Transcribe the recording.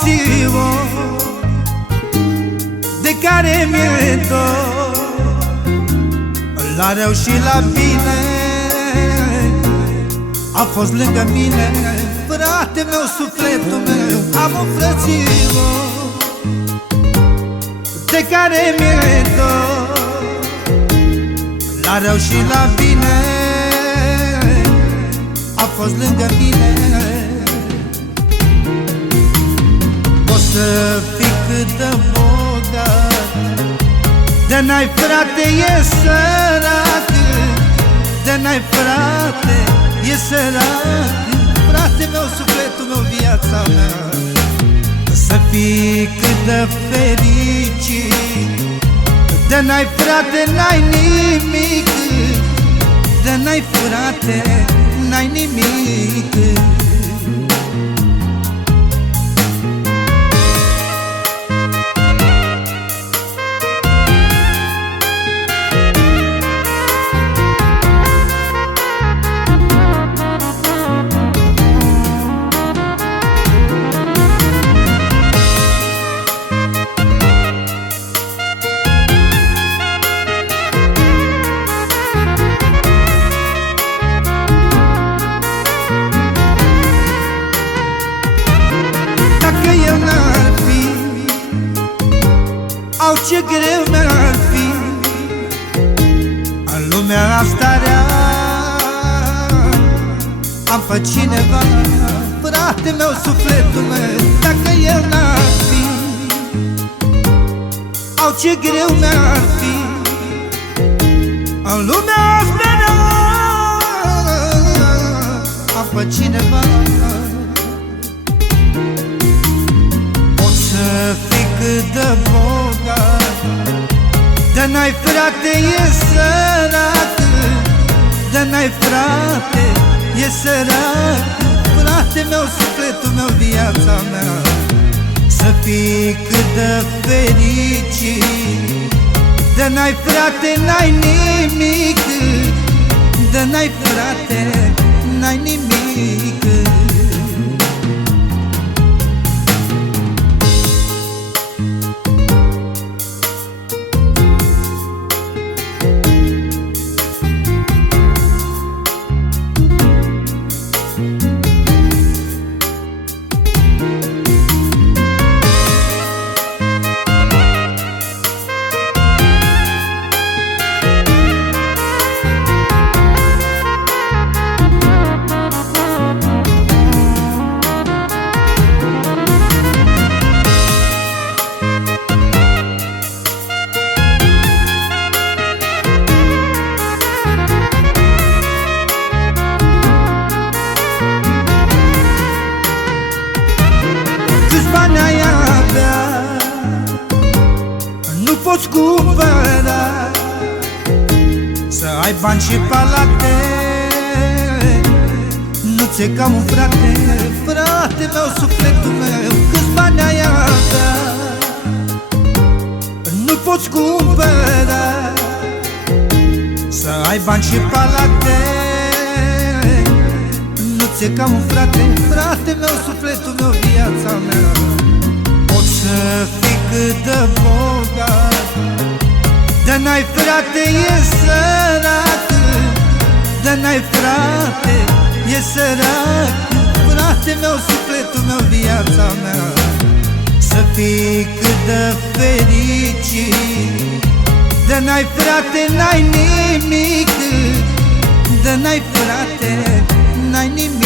frățior de care mi-e dor, la rău și la bine a fost lângă mine. Frate meu, sufletul meu, am un frățior de care mi-e dor, la rău și la bine a fost lângă mine. Poți să fii cât de bogat, de n-ai frate e sărac, de n-ai frate e sărac. Frate meu, sufletul meu, viața mea, să fii cât de fericit, de n-ai frate n-ai nimic, de n-ai frate n-ai nimic. Au, ce greu mi-ar fi în lumea asta rea, am pe cineva, frate meu, sufletul meu, dacă el n-ar fi. Au, ce greu mi-ar fi în lumea asta rea, am pe cineva. Poți să fii cât de bogat, de n-ai frate e sărac, de n-ai frate e sărac. Frate meu, sufletul meu, viața mea, să fii cât de fericit, de n-ai frate n-ai nimic, de n-ai frate n-ai nimic. Bani ai avea, nu poți cumpăra să ai bani și palate, nu ți-e ca un frate. Frate meu, sufletul meu, câți bani ai avea, nu poți cumpăra să ai bani și palate, nu ți-e ca un frate. Frate meu, sufletul meu, viața mea, poți să fii cât de bogat, de n-ai frate e sărac, de n-ai frate e sărac. Frate meu, sufletul meu, viața mea, să fii cât de fericit, de n-ai frate n-ai nimic, de n-ai frate n-ai nimic.